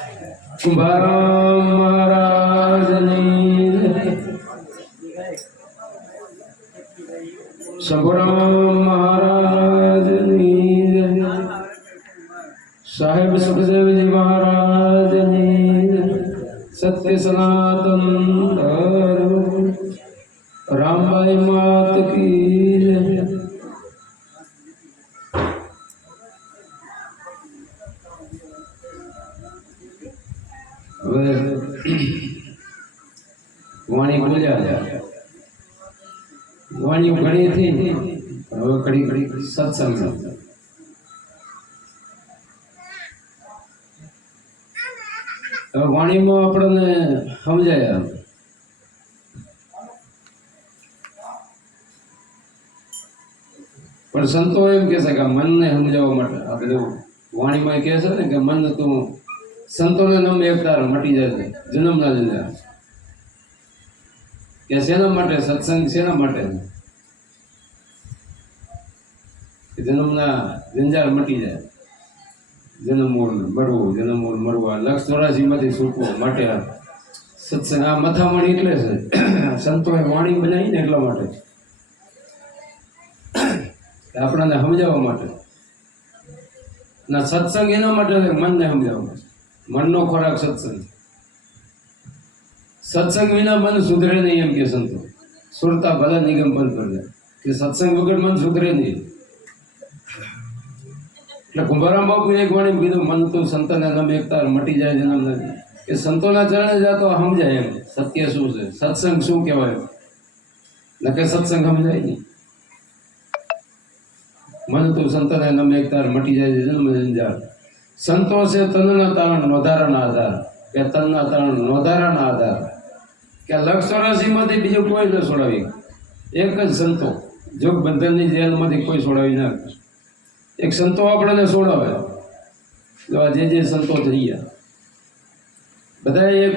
कुंभाराम महाराजनी शंभुराम महाराजनी साहेब सुखदेव जी महाराजनी सत्य सनातन धर्म रामबाई मात की वाणी बोलिया वाणी घणी थी હવે ઘડી ઘડી સત્સંગ હવે વાણીમાં આપણને સમજાય પણ સંતો એમ કહે છે કે મનને સમજાવવા માટે આ બધું વાણીમાં કહે છે ને કે મન તું સંતોને નામ એક તાર મટી જાય છે જન્મના જન્મ કે શેના માટે સત્સંગ શેના માટે જન્મના જંજાળ મટી જાય જન્મ મરવું લક્ષ 84 માંથી છૂટવું માટે સત્સંગ આ મથામણ એટલે છે સંતોએ વાણી બનાવી ને એટલા માટે આપણને સમજાવવા માટે ના સત્સંગ એના માટે મનને સમજાવવા મનનો ખોરાક સત્સંગ વિના મન સુધરે નહીં એમ કે સંતો સુરતા ભલા નિગમ પણ કરે કે સત્સંગ વગર મન સુધરે નહીં એટલે કુંભારામ બાપુ એક વાણી કીધું મન તો સંતને નમ એકતાર મટી જાય જન્મ નથી કે સંતોના ચરણે જાતો સમજાય એમ સત્ય શું છે સત્સંગ શું કહેવાય નકે સત્સંગ સમજાય નહીં મન તો સંતને નમ એકતાર મટી જાય જન્મ જંજાળ સંતો છે તનના તારણ નોધારાના આધાર કે તનના તારણ નોધારાના આધાર કે લક્ષ 84 માંથી બીજું કોઈ ન છોડાવી એક જ સંતો જોગ બંધનની જેલમાંથી કોઈ છોડાવી ના એક સંતો આપણને છોડાવે જે સંતો થઈ ગયા બધા એક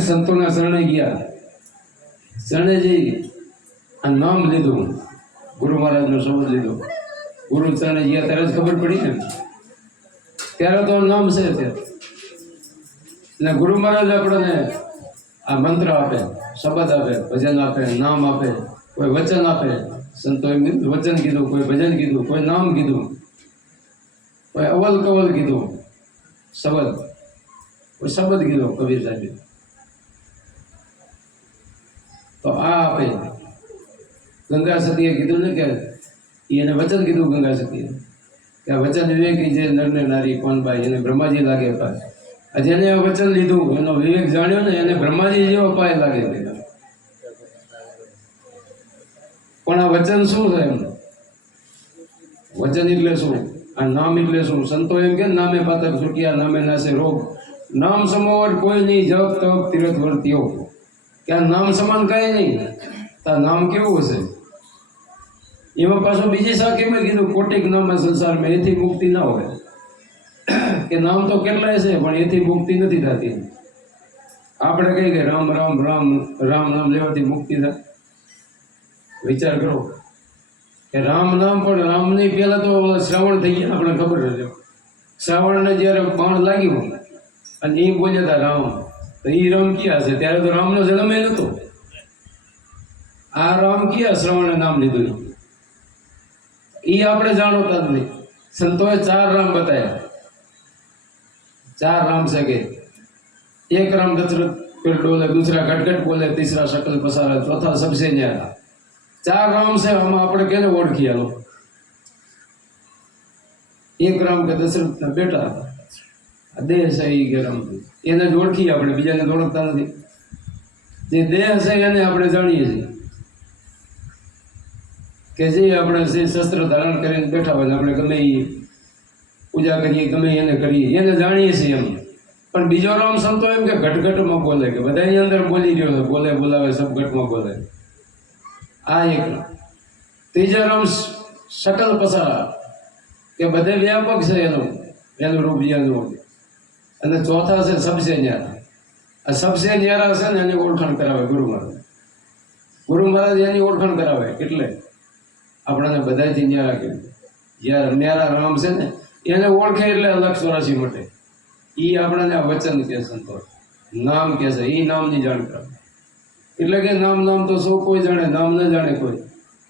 સંતોના શરણે ગયા શરણે જઈ આ નામ લીધું ગુરુ મહારાજનો શબ્દ લીધો ગુરુ શરણે ગયા ત્યારે જ ખબર પડી ને ત્યારે તો નામ છે એટલે ગુરુ મહારાજ આપણને આ મંત્ર આપે શબ્દ આપે ભજન આપે નામ આપે કોઈ વચન આપે સંતો એમ વચન કીધું કોઈ ભજન કીધું કોઈ નામ કીધું કોઈ અવલ કવલ કીધું શબ્દ કોઈ શબ્દ કીધો કબીર સાહેબ તો આ આપે ગંગા સતીએ કીધું ને કે એને વચન કીધું ગંગા સતીએ કે આ વચન વિવેકી જે નરને નારી કોણ ભાઈ એને બ્રહ્માજી લાગે પાય જેને વચન લીધું એનો વિવેક જાણ્યો ને એને બ્રહ્માજી જેવો પાય લાગે પણ આ વચન શું છે એમ વચન એટલે શું આ નામ એટલે શું સંતો એમ કે નામે પાતક છૂટ્યા નામે નાશે રોગ નામ સમોવર કોઈ નહીં જપ તપ તીરથ વર્ત્યો કે આ નામ સમાન કઈ નહીં તા નામ કેવું હશે એમાં પાછું બીજી શાખીમાં કીધું કોટિક નામ સંસારમાં એથી મુક્તિ ના હોય કે નામ તો કેટલાય છે પણ એથી મુક્તિ નથી થતી આપણે કહીએ કે રામ રામ રામ રામ નામ લેવાથી મુક્તિ થાય વિચાર કરો કે રામ નામ પણ રામની પહેલા તો શ્રાવણ થઈ ગયા આપણે ખબર છે શ્રાવણને જ્યારે બાણ લાગ્યું અને એ બોલ્યા હતા રામ તો એ રામ ક્યાં છે ત્યારે તો રામનો જન્મ એ નહોતો આ રામ ક્યાં શ્રવણે નામ લીધું એ આપણે જાણતા જ નહીં સંતોએ 4 રામ બતાવ્યા 4 રામ છે કે એક રામ દશરથ फिर डोले दूसरा गटगट बोले तीसरा शकल पसारा चौथा सबसे न्यारा 4 राम से हम આપણે કેને ઓળખી આલો એક રામ કે દશરથ ના બેટા આ દેહ છે ઈ કે રામ એને જ ઓળખી આપણે બીજાને ઓળખતા નથી જે દેહ છે એને આપણે જાણીએ છીએ કે જે આપણે જે શસ્ત્ર ધારણ કરીને બેઠા હોય આપણે ગમે એ પૂજા કરીએ ગમે એને કરીએ એને જાણીએ છીએ એમ પણ બીજો રામ સંતો એમ કે ઘટઘટમાં બોલે કે બધાની અંદર બોલી રહ્યો છે બોલે બોલાવે સબ ઘટમાં બોલે આ એક ત્રીજા રામ શકલ પસારા કે બધે વ્યાપક છે એનું રૂપ એનું અને ચોથા છે સબસે ન્યારા આ સબસે ન્યારા છે ને એની ઓળખાણ કરાવે ગુરુ મહારાજ એની ઓળખાણ કરાવે એટલે આપણને બધાથી ન્યારા કહે ન્યારા રામ છે ને એને ઓળખે એટલે લક્ષ 84 મટે એ આપણને આ વચન કે સંતો નામ કે છે, એ નામની જાણ કરે. એટલે કે નામ તો સૌ કોઈ જાણે, નામ ન જાણે કોઈ.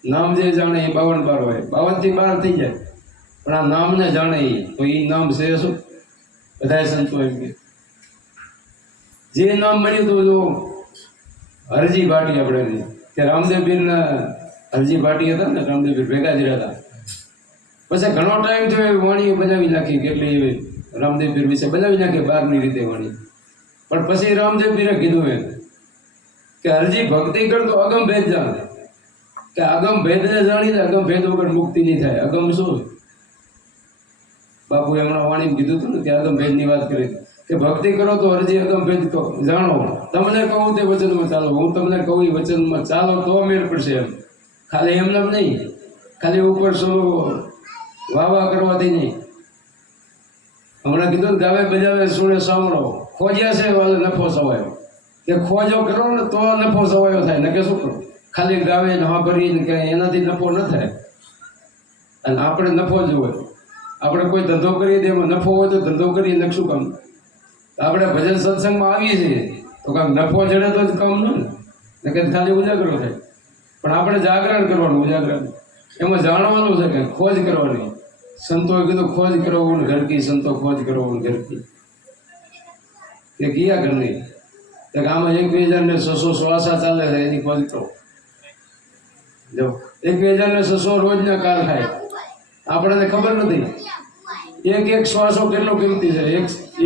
નામ જે જાણે એ 52 બાર હોય, 52 થી 12 થઈ જાય, પણ આ નામને જાણે એ, તો એ નામ છે શું? બધા સંતો એમ કે જે નામ મળ્યું તો જો હરજી ભાટી આપણે કે રામદેવ પીરના હરજી ભાટી હતા ને, રામદેવ પીર ભેગા જ રહેતા. પછી ઘણો ટાઈમ થયો એ વાણીઓ બનાવી નાખી, કેટલી એવી રામદેવ પીર વિશે બનાવી નાખી બહારની રીતે વાણી. પણ પછી રામદેવ પીરે કીધું એમ કે હરજી ભક્તિ કરતો અગમ ભેદ જાણ, કે અગમ ભેદને જાણીને અગમ ભેદ વગર મુક્તિ નહીં થાય. અગમ શું? બાપુ હમણાં વાણી કીધું હતું ને કે અગમ ભેદની વાત કરી કે ભક્તિ કરો તો હરજી અગમ ભેદ જાણો. તમને કહું તે વચનમાં ચાલો, હું તમને કહું એ વચનમાં ચાલો તો મેળ પડશે. એમ ખાલી એમને નહીં, ખાલી ઉપર શું વાવા કરવાથી નહીં. હમણાં કીધું ગાવે બજાવે સુણે સાંભળો, ખોજ્યા છે વાલે નફો સવાયો, કે ખોજો કરો ને તો નફો સવાયો થાય, ને કે શું કરો ખાલી ગાવે ને સાંભળીને કે એનાથી નફો ન થાય. અને આપણે નફો જ હોય. આપણે કોઈ ધંધો કરીએ તો એમાં નફો હોય તો ધંધો કરીએ ને શું કામ? આપણે ભજન સત્સંગમાં આવીએ છીએ તો કાંક નફો જડે તો જ કામ ને કે ખાલી ઉજાગરો થાય. પણ આપણે જાગરણ કરવાનું, ઉજાગરણ એમાં જાણવાનું છે કે ખોજ કરવાની. સંતોએ કીધું ખોજ કરો ને ઘર કી, સંતો ખોજ કરો ને ઘર કી. કે કિયા ઘરની કે આમાં 1000 શ્વાસા ચાલે છે એની ખોજ કરો. જો 1000 રોજના કાલ થાય, આપણને ખબર નથી. એક શ્વાસો કેટલો કિંમતી છે.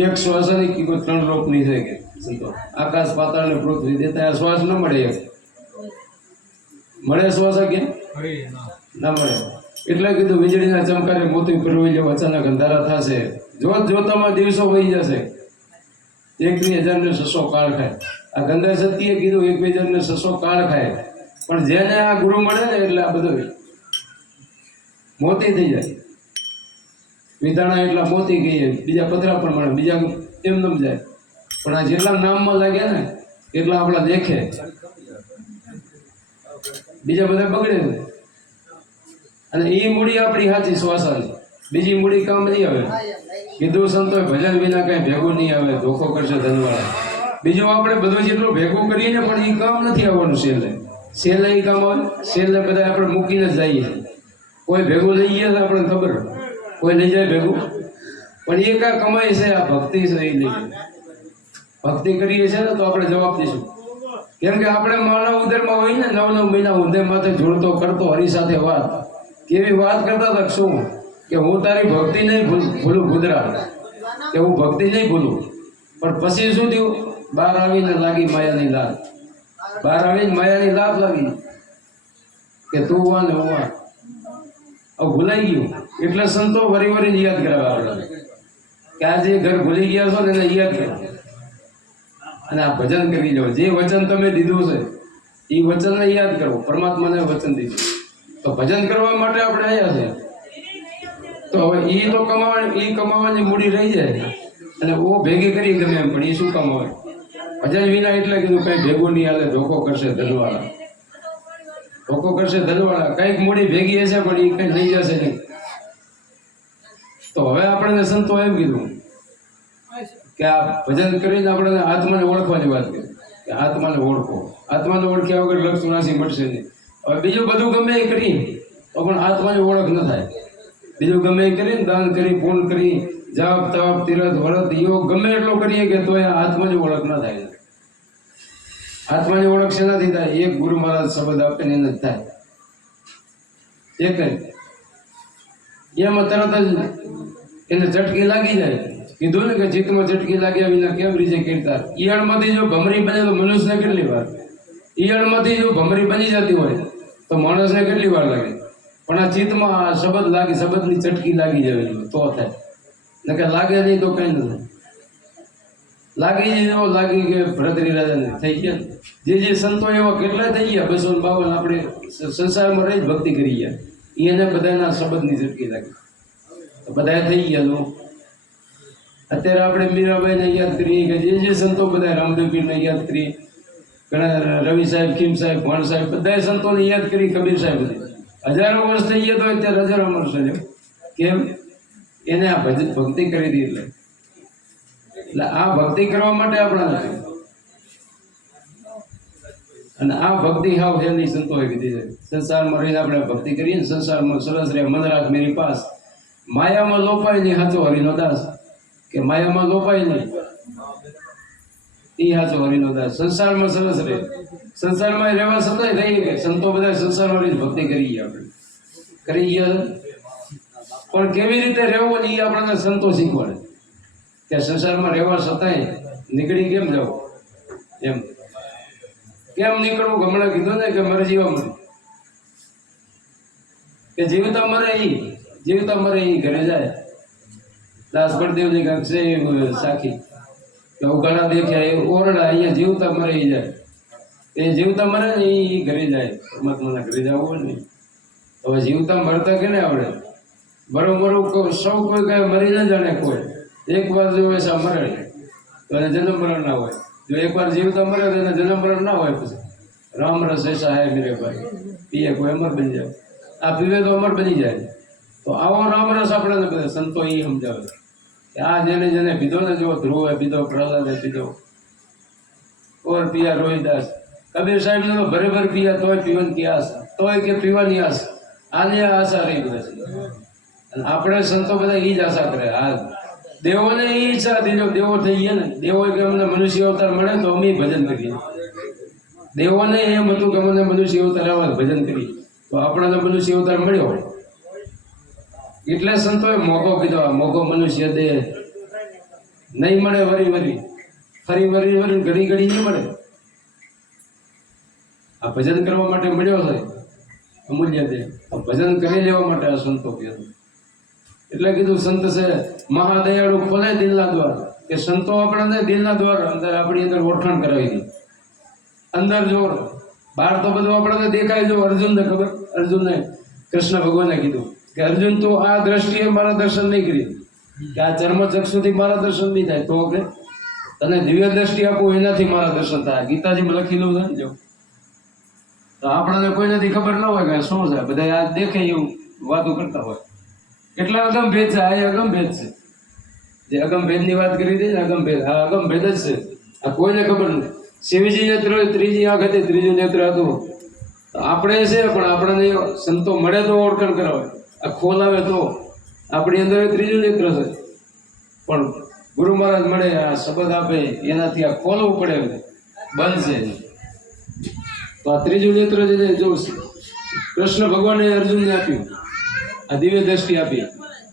એક શ્વાસની કિંમત 3 લોકની છે કે સંતો. આકાશ પાતાળ ને પૃથ્વી દેતા આ શ્વાસ ન મળે. મળે શ્વાસ કે ના મળે. એટલે કીધું વીજળીના ચમકારે મોતી પરવી જેવો અચાનક અંધારા થશે, જોત જોતામાં દિવસો વહી જશે. 21,600 કાળ ખાય. આ ગંગા સતીએ કીધું 21,600 કાળ ખાય. પણ જેને આ ગુરુ મળે ને એટલે આ બધું મોતી થઈ જાય. વિધાણા એટલા મોતી ગઈએ, બીજા પતરા પણ મળે, બીજા એમ જાય. પણ આ જેટલા નામમાં લાગ્યા ને એટલા આપણા દેખે, બીજા બધા બગડે. અને એ મૂડી આપણી સાચી શ્વાસાની, બીજી મૂડી કામ નહીં આવે. કીધું સંતોએ ભજન વિના કઈ ભેગું નહીં આવે, ધોખો કરશે ધનવાળા. બીજું આપણે બધું જેટલું ભેગું કરીએ ને પણ એ કામ નથી આવવાનું. છેલ્લે એ કામ આવે. છેલ્લે બધા આપણે મૂકીને જ જઈએ. કોઈ ભેગું લઈ ગયા તો આપણને ખબર, કોઈ લઈ જાય ભેગું, પણ એ કાંઈ કમાઈ છે, આ ભક્તિ છે. એ લઈ ભક્તિ કરીએ છીએ ને તો આપણે જવાબ દઈશું. કેમ કે આપણે માનવ ઉદરમાં હોય ને 9 મહિના ઉંધે માથે જોડતો કરતો હરી સાથે વાત. કેવી વાત કરતા હતા શું કે હું તારી ભક્તિ નહીં ભૂલું ભૂદરા, કે હું ભક્તિ નહીં ભૂલું. પણ પછી શું થયું? બહાર આવીને લાગી માયાની લાત. બહાર આવીને માયાની લાત લાગી કે તું વા ને હું વા. ભૂલાઈ ગયું. એટલે સંતો વરી યાદ કરાવે આપણે કે આ જે ઘર ભૂલી ગયા છો ને એને યાદ કરો અને આ ભજન કરી લો. જે વચન તમે દીધું છે એ વચનને યાદ કરો. પરમાત્માને વચન દીધું તો ભજન કરવા માટે આપણે આવ્યા છે. તો હવે એ તો કમાવાની મૂડી રહી જાય અને ઓ ભેગી કરી ગમે એમ, પણ એ શું કમાવે? ભજન વિના એટલે કીધું કઈ ભેગું નહીં હાલે, ધોખો કરશે ધનવાળા. ધોખો કરશે ધનવાળા. કઈક મૂડી ભેગી હશે પણ એ કઈ લઈ જશે નહીં. તો હવે આપણને સંતો એમ કીધું કે આ ભજન કરીને આપણે આત્માને ઓળખવાની વાત કરી કે આત્માને ઓળખો. આત્માને ઓળખ્યા વગર લક્ષ 84 મળશે નહીં. હવે બીજું બધું ગમે એ કરી તો પણ આત્માની ઓળખ ન થાય. બીજું ગમે એ કરીને દાન કરી, પૂર્ણ કરી, જાપ તપ તીરથ વ્રત યોગ ગમે એટલો કરીએ કે તો આત્માની ઓળખ ન થાય. આત્માની ઓળખ શેનાથી થાય? એક ગુરુ મહારાજ શબ્દ આપે ને એને જ થાય. એક એમાં તરત જ એને ઝટકી લાગી જાય. કીધું ને કે ચિત્તમાં ઝટકી લાગ્યા વિના કેમ રીજે કીર્તાર. ઈયળમાંથી જો ભમરી બને તો મનુષ્યને કેટલી વાર? ઈયળમાંથી જો ભમરી બની જતી હોય તો માણસને કેટલી વાર લાગે? પણ આ ચિત્તમાં આ શબ્દ લાગી, શબ્દની ચટકી લાગી જાય તો થાય. ને કે લાગે નહીં તો કઈ નથી. લાગી જાય લાગી કે ભરતરી રાજાને થઈ ગયા. જે સંતો એવા કેટલા થઈ ગયા 252 આપણે સંસારમાં રહી ભક્તિ કરી ગયા. એને બધાના શબ્દની ઝટકી લાગી તો બધા થઈ ગયા. અત્યારે આપણે મીરાબાઈને યાદ કરીએ કે જે સંતો બધા રામદેવ પીરને યાદ કરીએ, ઘણા રવિ સાહેબ, ખીમ સાહેબ, ભાણ સાહેબ બધા સંતોને યાદ કરી, કબીર સાહેબ હજારો વર્ષ થઈ ગયા તો અત્યારે હજારો વર્ષ છે. કેમ? એને આ ભક્તિ કરી હતી એટલે એટલે આ ભક્તિ કરવા માટે આપણે નથી. અને આ ભક્તિ હાવ હેલી સંતોએ કીધી છે. સંસારમાં રહીને આપણે ભક્તિ કરીએ ને, સંસારમાં સરસ રહે, મન રાખ મેરી પાસ, માયામાં લોપાય નહીં, સાચો હરિનો દાસ. કે માયામાં લોપાય નહીં, એ સાચો હરિનો દાસ. સંસારમાં સરસ રહે, સંસારમાં રહેવા છતાંય રહી કે સંતો બધા સંસારમાં રહીને ભક્તિ કરી ગયા, આપણે કરી ગયા. પણ કેવી રીતે રહેવું એ આપણને સંતો શીખવાડે કે સંસારમાં રહેવા છતાંય નીકળી કેમ જવું, એમ કેમ નીકળવું. હમણાં કીધું ને કે મરે જીવા મરે, કે જીવતા મરે ઈ, જીવતા મરે ઈ ઘરે જાય. દાસ બળદેવની કાંક છે સાખી કે ઉઘાડા દેખ્યા એ ઓરડા, અહીંયા જીવતા મરે ઈ જાય. એ જીવતા મરે ને ઈ ઘરે જાય, પરમાત્માના ઘરે જવું હોય ને. હવે જીવતા મરતા કે ને આવડે, બરોબર સૌ કોઈ કઈ મરી ના જાણે. કોઈ એક વાર જો એસા મરે તો એને જન્મ મરણ ના હોય. જો એક વાર જીવતા મરે તો એને જન્મ મરણ ના હોય. પછી રામ રસ એસા હે મેરે ભાઈ, પીએ કોઈ અમર બની જાય. આ પીવે તો અમર બની જાય. તો આવો રામ રસ આપણે બધા સંતો એ સમજાવે કે આ જેને જેને પીધો ને, જો ધ્રુવે પીધો, પ્રહલાદે પીધો, ઓર પિયા રોહિદાસ, કબીર સાહેબ ને તો ભરે ભર પીયા તોય પીવાની की આશા, તોય કે પીવાની આશા. આની આશા રહી બધા છે. અને આપણે સંતો બધા એ જ આશા કરે. આ દેવોને એ ઈચ્છા હતી, જો દેવો થઈ ગયા ને, દેવો કે અમને મનુષ્ય અવતાર મળે તો અમે ભજન કરીએ. દેવોને એમ હતું કે અમને મનુષ્ય અવતાર આવે ભજન કરીએ, તો આપણને મનુષ્ય અવતાર મળ્યો. એટલે સંતોએ મોકો કીધો, મોકો મનુષ્ય દે નહીં મળે વરી વરી, ફરી વરી વરી ઘડી ઘડી નહીં મળે. આ ભજન કરવા માટે મળ્યો છે અમૂલ્ય દે, આ ભજન કરી લેવા માટે આ સંતો કીધું. એટલે કીધું સંત છે મહાદયાળુ, ખોલે દિલના દ્વાર. કે સંતો આપણને દિલના દ્વાર અંદર આપણી અંદર ઓળખાણ કરાવી દી. અંદર જો બહાર તો બધું આપણને દેખાય. જો અર્જુનને ખબર, અર્જુનને કૃષ્ણ ભગવાને કીધું કે અર્જુન તો આ દ્રષ્ટિએ મારા દર્શન નહીં કરી, કે આ ચર્મ ચક્ષુથી મારા દર્શન નહીં થાય, તો કે તને દિવ્ય દ્રષ્ટિ આપું એનાથી મારા દર્શન થાય. ગીતાજીમાં લખેલું છે ને. જો તો આપણને કોઈનાથી ખબર ન હોય કે શું છે, બધા આ દેખે એવું વાતો કરતા હોય. કેટલા અગમ ભેદ છે, આ અગમ ભેદ છે. જે અગમ ભેદની વાત કરી હતી ને, અગમ ભેદ, આ અગમ ભેદ જ છે. આ કોઈને ખબર નથી. શિવજી નેત્ર ત્રીજી આંખ હતી, ત્રીજું નેત્ર હતું. આપણે છે પણ આપણને સંતો મળે તો ઓળખાણ કરાવે, આ ખોલાવે તો આપણી અંદર ત્રીજું નેત્ર છે. પણ ગુરુ મહારાજ મળે, આ શબ્દ આપે, એનાથી આ ખોલવું પડે, બંધ છે. તો આ ત્રીજું નેત્ર જે જો કૃષ્ણ ભગવાને અર્જુનને આપ્યું, આ દિવ્ય દ્રષ્ટિ આપી.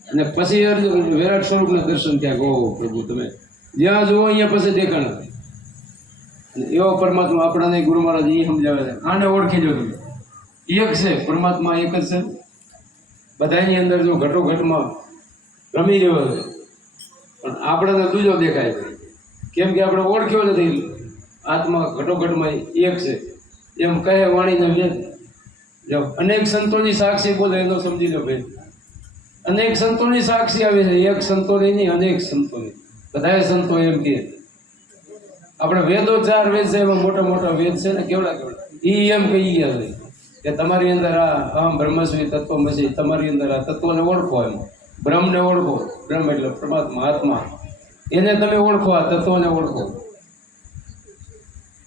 અને પછી અર્જુન વિરાટ સ્વરૂપના દર્શન થયા. ગો પ્રભુ તમે જ્યાં જુઓ અહીંયા પછી દેખાણા. એવો પરમાત્મા આપણાને ગુરુ મહારાજ એ સમજાવે છે. આને ઓળખી જો તમે, એક છે પરમાત્મા, એક જ છે. બધાની અંદર જો ઘટોઘટમાં રમી રહ્યો છે, પણ આપણને દૂજો દેખાય છે. કેમ કે આપણે ઓળખ્યો નથી. આત્મા ઘટોઘટમાં એક છે, એમ કહે વાણીને વેદ. જો અનેક સંતોની સાક્ષી બોલે એનો સમજી લો ભાઈ. અનેક સંતોની સાક્ષી આવે છે, એક સંતોની નહીં, અનેક સંતોની. બધા સંતો એમ કે આપણે વેદો 4 વેદ છે, એમાં મોટા મોટા વેદ છે ને, કેવડા કેવડા એ એમ કહી ગયા છે કે તમારી અંદર આ અહમ બ્રહ્મસ્મી તત્વમસી, તમારી અંદર આ તત્વને ઓળખો. એમ બ્રહ્મને ઓળખો. બ્રહ્મ એટલે પરમાત્મા, આત્મા, એને તમે ઓળખો, આ તત્વને ઓળખો.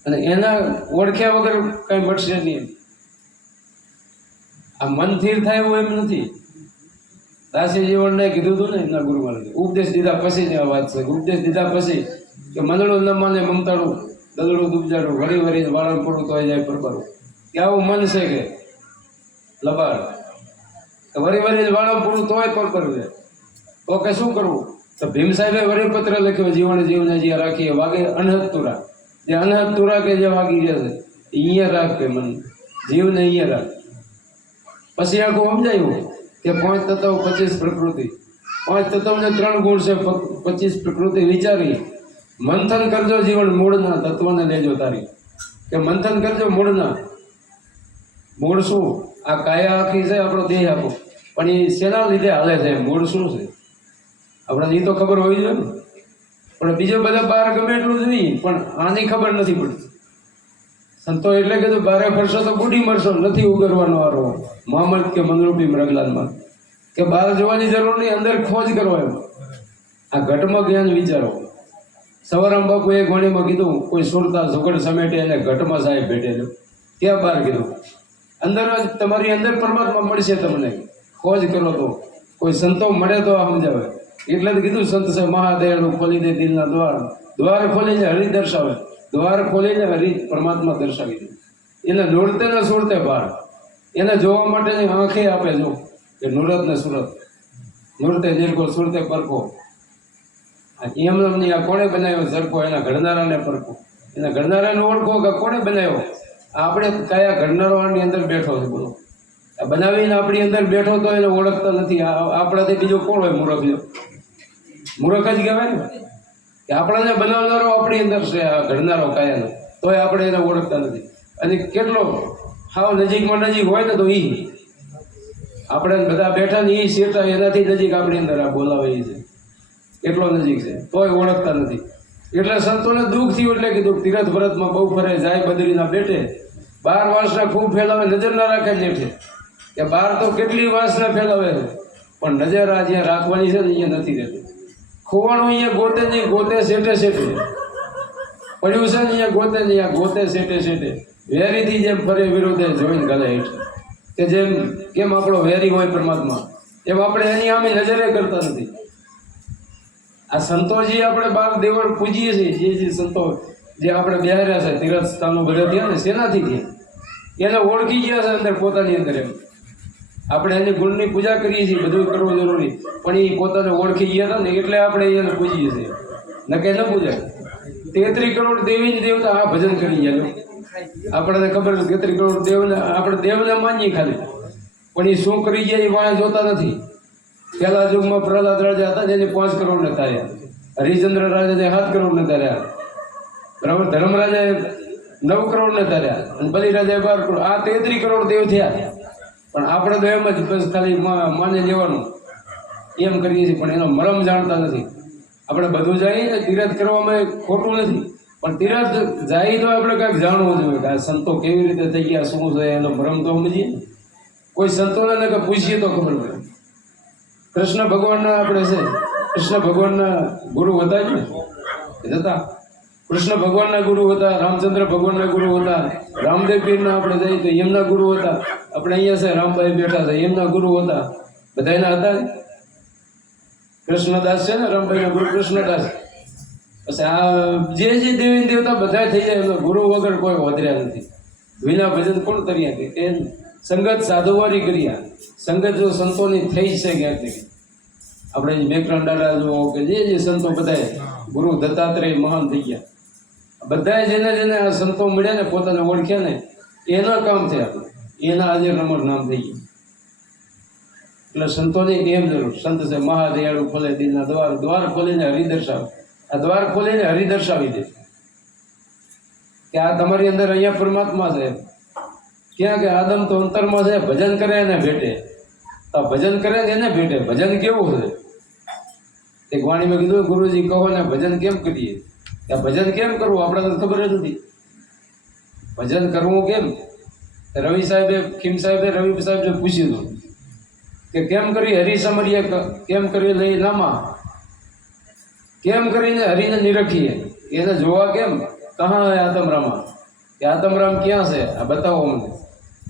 અને એના ઓળખ્યા વગર કઈ મળશે નહીં. આ મન સ્થિર થાય એવું એમ નથી. દાસી જીવનને કીધું હતું ને એમના ગુરુ મહારાજે, ઉપદેશ દીધા પછી ની આ વાત છે. ઉપદેશ દીધા પછી કે મંદડું ન માને મમતાડું, દદડું દુબજાડું, વળી વળી વાળણ પડું તો જાય પરબારું. કે આવું મન છે કે લબાડ, વળી વળી વાળણ પડું તોય પરબરું જાય. તો કે શું કરવું? તો ભીમ સાહેબે વળી પત્ર લખ્યો, જીવન જીવને જ્યાં રાખીએ વાગે અનહદ તુરા. જે અનહદ તુરા કે જે વાગી ગયા છે અહીંયા રાખ, કે મન જીવને અહીંયા રાખ. પછી આખું સમજાયું કે 5 તત્વ 25 પ્રકૃતિ. 5 તત્વને 3 ગુણ છે, 25 પ્રકૃતિ. વિચારી મંથન કરજો જીવન મૂળના, તત્વને લેજો તારી. કે મંથન કરજો મૂળના. મૂળ શું? આ કાયા આખી છે, આપણો દેહ આપો, પણ એ શેના લીધે હાલે છે? મૂળ શું છે આપણે એ તો ખબર હોવી જોઈએ ને. પણ બીજો બધા બહાર ગમે એટલું જ નહીં, પણ આની ખબર નથી પડતી. સંતો એટલે કીધું બારે ફરશો તો બુડી મરશો, નથી ઉગરવાનો આરો મોહમ્મદ કે મનરૂપી મૃગલાલમાં. કે બહાર જોવાની જરૂર નહીં, અંદર ખોજ કરો. એમ આ ઘટમાં જ્ઞાન વિચારો. સવારામ બાપુ એક વાણીમાં કીધું કોઈ સુરતા સુગડ સમેટે અને ઘટમાં સાહેબ ભેટેલો ક્યાં બહાર કીધું અંદર જ તમારી અંદર પરમાત્મા મળશે તમને ખોજ કરો તો કોઈ સંતો મળે તો આ સમજાવે એટલે જ કીધું સંત સાહેબ મહાદયાળુ ખોલી દે દિલના દ્વાર દ્વાર ખોલીને હરિ દર્શાવે દ્વાર ખોલીને હરિ પરમાત્મા દર્શાવી દે એને દોડતે ને સુરતે બહાર એને જોવા માટેની આંખે આપે જો કે નુરત ને સુરત નુરતે નિર્ગો સુરતે પરખો એમને આ કોણે બનાવ્યો સરખો એના ઘડનારાને પરખો એના ઘડનારાને ઓળખો કે કોણે બનાવ્યો આપણે કયા ઘડનારાની અંદર બેઠો છે બોલો આ બનાવીને આપણી અંદર બેઠો તો એને ઓળખતા નથી આપણાથી બીજો કોણ હોય મૂર્ખ મૂર્ખ જ કહેવાય ને કે આપણાને બનાવનારો આપણી અંદર છે આ ઘડનારો કાયાનો તોય આપણે એને ઓળખતા નથી અને કેટલો હાવ નજીકમાં નજીક હોય ને તો એ આપણે બધા બેઠા ને એ શેઠા એનાથી નજીક આપણી અંદર આ બોલાવે છે એટલો નજીક છે તોય ઓળખતા નથી એટલે સંતોને દુઃખ થયું એટલે કીધું તીરથ ભરતમાં બહુ ફરે જાય બદરીના બેઠે 12 વાસના ખૂબ ફેલાવે નજર ના રાખે જેઠે કે 12 તો કેટલી વાસના ફેલાવે છે પણ નજર આ જ્યાં રાખવાની છે ને અહીંયા નથી રહેતી ખોવાણું અહીંયા ગોતે નહીં ગોતે શેઠે શેઠે પડ્યું છે ને અહીંયા ગોતે નહીં અહીંયા ગોતે શેઠે શેઠે વેરીથી જેમ ફરે વિરોધે જોઈને ગલે હેઠ કે જેમ કેમ આપણો વેરી હોય પરમાત્મા એમ આપણે એની સામે નજરે કરતા નથી આ સંતોજી આપણે 12 દેવળ પૂજીએ છીએ જે સંતો જે આપણે બેહાર્યા છે તીર્થ સ્થાનો બધા થયા ને શેનાથી થયા એને ઓળખી ગયા છે અંદર પોતાની અંદર એમ આપણે એની ગુણની પૂજા કરીએ છીએ બધું કરવું જરૂરી પણ એ પોતાને ઓળખી ગયા હતા ને એટલે આપણે એને પૂજીએ છીએ નકે ન પૂજાય 33 કરોડ દેવી દેવતા આ ભજન કરી ગયા આપણને ખબર છે 33 કરોડ દેવને આપણે દેવને માનીએ ખાલી પણ એ શું કરી ગયા એ વાંહે જોતા નથી પહેલા યુગમાં પ્રહલાદ રાજા હતા જેને 5 કરોડ ને તાર્યા હરિચંદ્ર રાજાને 7 કરોડ ને તાર્યા બરાબર ધર્મરાજાએ 9 કરોડ ને તાર્યા અને બલિરાજાએ 12 કરોડ આ 33 કરોડ દેવ થયા પણ આપણે તો એમ જ બસ ખાલી માને લેવાનું એમ કરીએ છીએ પણ એનો મરમ જાણતા નથી આપણે બધું જઈએ ને તીરથ કરવામાં ખોટું નથી પણ તીરથ જાય તો આપણે કાંઈક જાણવું જોઈએ કે આ સંતો કેવી રીતે થઈ ગયા શું છે એનો ભ્રમ તો સમજીએ કોઈ સંતોને કે પૂછીએ તો ખબર પડે કૃષ્ણ ભગવાનના આપણે છે કૃષ્ણ ભગવાનના ગુરુ હતા જ ને હતા કૃષ્ણ ભગવાનના ગુરુ હતા રામચંદ્ર ભગવાનના ગુરુ હતા રામદેવ પીરના આપણે જઈએ તો એમના ગુરુ હતા આપણે અહીંયા છે રામભાઈ બેઠા છે એમના ગુરુ હતા બધા એના હતા કૃષ્ણદાસ છે ને રામભાઈના ગુરુ કૃષ્ણદાસ પછી આ જે દેવી દેવતા બધા થઈ જાય એમના ગુરુ વગર કોઈ વધર્યા નથી વિના ભજન કોણ કર્યા કે સંગત સાધુવારી કર્યા સંગત જો સંતોની થઈ છે ક્યાંક ને આપણે મેકરણ દાદા જો કે જે સંતો બધા ગુરુ દત્તાત્રેય મહાન થઈ ગયા બધા જેને જેને આ સંતો મળ્યા ને પોતાને ઓળખ્યા ને એના કામ થયા એના આજે રમણ નામ થઈ ગયા એટલે સંતોની એમ જરૂર સંત છે મહાદયાળુ ખોલે દિલના દ્વાર દ્વાર ખોલીને હરિ દર્શાવે આ દ્વાર ખોલીને હરિ દર્શાવી દે કે આ તમારી અંદર અહીંયા પરમાત્મા છે ક્યાં કે આદમ તો અંતરમાં છે ભજન કરે એને ભેટે તો ભજન કરે ને એને ભેટે ભજન કેવું છે એક વાણીમાં કીધું ગુરુજી કહો ને ભજન કેમ કરીએ કે ભજન કેમ કરવું આપણે તો ખબર જ નથી ભજન કરવું કેમ રવિ સાહેબે ખીમ સાહેબે રવિ સાહેબે પૂછ્યું હતું કે કેમ કરી હરિ સમરીએ કેમ કરી લઈ નામા કેમ કરીને હરિને નિરખીએ એને જોવા કેમ કહા હે આતમરામા કે આતમરામ ક્યાં છે આ બતાવો મને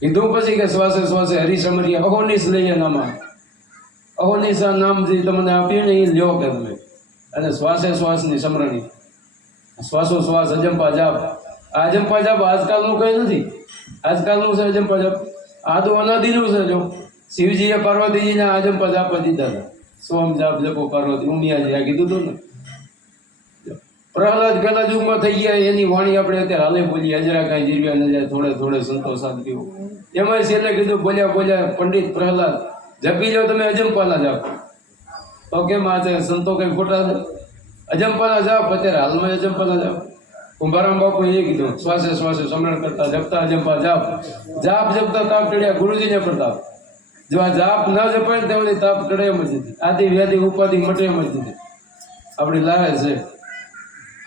કીધું પછી કે શ્વાસે શ્વાસે હરિ સમરીએ અહોનિશ લઈએ નામા અહોનિશ આ નામ જે તમને આપ્યું ને એ લ્યો કે તમે અને શ્વાસે શ્વાસની સમરણી શ્વાસો શ્વાસ અજંપા જાપ આ અજંપા જાપ આજકાલનું કંઈ નથી આજકાલનું છે અજંપા જાપ આ તો અનાદિનું છે જો શિવજીએ પાર્વતીજીને અજંપા જાપ દીધા હતા સોમ જાપ જપો પાર્વતી ઉમિયાજી આ કીધું હતું ને પ્રહલાદ પેલા યુગમાં થઈ ગયા એની વાણી આપણે અત્યારે હાલે બોલીએ અજરા કાંઈ જીરવ્યા ન જાય થોડે થોડે સંતો સાધ્યો એમાં છેલ્લે કીધું બોલ્યા પંડિત પ્રહલાદ જપી જાઓ તમે અજંપાના જાપ તો કેમ આ છે સંતો કંઈ ખોટા છે અજંપાના જાપ અત્યારે હાલમાં અજંપાના જાપ કુંભારામ બાપુ એ કીધું શ્વાસે શ્વાસે સમરણ કરતા જપતા અજંપા જાપ જાપ જપતા તાપ ચડ્યા ગુરુજીને પ્રતાપ જો આ જાપ ન જપાય તેની તાપ ચડે એમ જ નથી આદિ વ્યાધિ ઉપાધિ મટે એમ જ નથી આપણી લાહે છે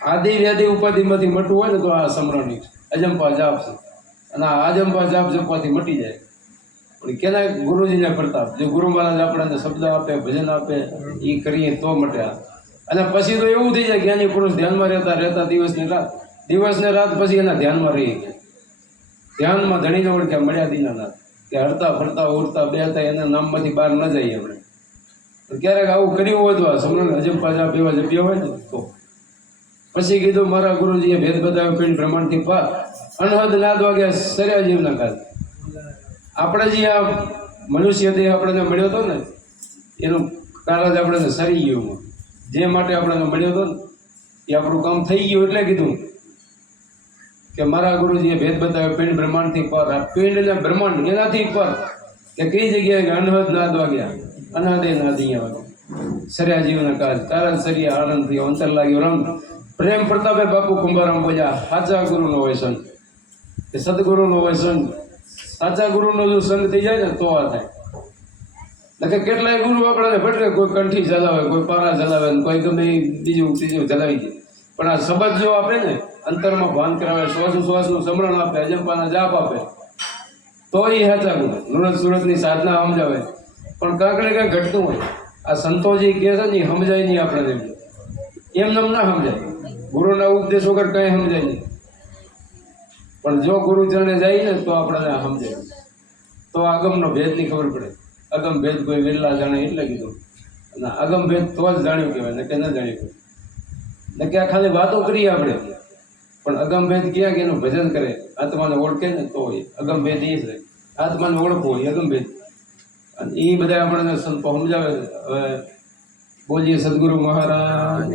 આદિ વ્યાધિ ઉપાધિમાંથી મટવું હોય ને તો આ સમરણી અજંપા જાપ છે અને આ અજંપા જાપ જપવાથી મટી જાય પણ કેના ગુરુજીને પ્રતાપ જે ગુરુ મહારાજ આપણને શબ્દ આપે ભજન આપે એ કરીએ તો મટે અને પછી તો એવું થઈ જાય જ્ઞાની પુરુષ ધ્યાનમાં રહેતા રહેતા દિવસ ને રાત પછી એના ધ્યાનમાં રહી ગયા. ધ્યાનમાં ધણીને ઓળખ્યા મળ્યા દીનાનાથ કે હરતા ફરતા ઉડતા બેતા એના નામમાંથી બહાર ન જઈએ આપણે. ક્યારેક આવું કર્યું હોય તો આ સમરણ અજંપા જાપ એવા જપ્યા હોય ને તો પછી કીધું મારા ગુરુજીએ ભેદ બતાવ્યો પિંડ બ્રહ્માંડથી પાર અનહદ નાદ વાગ્યા સર્યા જીવના કાળ. આપણે જે આ મનુષ્ય દેહ આપણને મળ્યો હતો ને એનું કારણ જ આપણને સરી ગયું. જે માટે આપણને મળ્યો હતો ને એ આપણું કામ થઈ ગયું. એટલે કીધું કે મારા ગુરુજીએ ભેદ બતાવ્યો પિંડ બ્રહ્માંડથી પર. આ પિંડ ને બ્રહ્માંડ એનાથી પર કે કઈ જગ્યાએ અનહદ નાદ વાગ્યા અનાદે નાદ અહીંયા વાગ્યા સર્યા જીવના કાળ કારણ સર્યા આનંદ થયો અંતર લાગ્યો રંગ. પ્રેમ પ્રતાપે બાપુ કુંભારામ બોલ્યા સાચા ગુરુનો હોય સંગ કે સદગુરુનો હોય સંગ. સાચા ગુરુનો જો સંગ થઈ જાય ને તો આ થાય. એટલે કેટલાય ગુરુ આપણને ભટકે, કોઈ કંઠી ચલાવે, કોઈ પારા ચલાવે, કોઈ ગમે બીજું ત્રીજું ચલાવી દે. પણ આ શબ્દ જો આપે ને અંતરમાં ભાન કરાવે, શ્વાસનું સમરણ આપે, અજંપાના જાપ આપે તો એ સાચા ગુરુ. સુરતની સાધના સમજાવે પણ કાંકડે કાંઈ ઘટતું હોય. આ સંતોજી કહે છે ને એ સમજાય નહીં આપણને. એમને ના સમજાય. ગુરુના ઉપદેશ વગર કંઈ સમજાય નહીં. પણ જો ગુરુ ચરણે જાય ને તો આપણને સમજાય. તો આગમનો ભેદની ખબર પડે. અગમ ભેદ કોઈ વેલા જાણે એટલે કીધું. અને અગમ ભેદ તો જ જાણ્યું કહેવાય, ને કે ન જાણ્યું કહેવાય. ને કે આ ખાલી વાતો કરીએ આપણે, પણ અગમ ભેદ ક્યાં કે એનું ભજન કરે, આત્માને ઓળખે ને તો હોય અગમ ભેદ. એ છે આત્માને ઓળખવો હોય અગમ ભેદ. અને એ બધા આપણને સંતો સમજાવે. હવે બોલીએ સદગુરુ મહારાજ.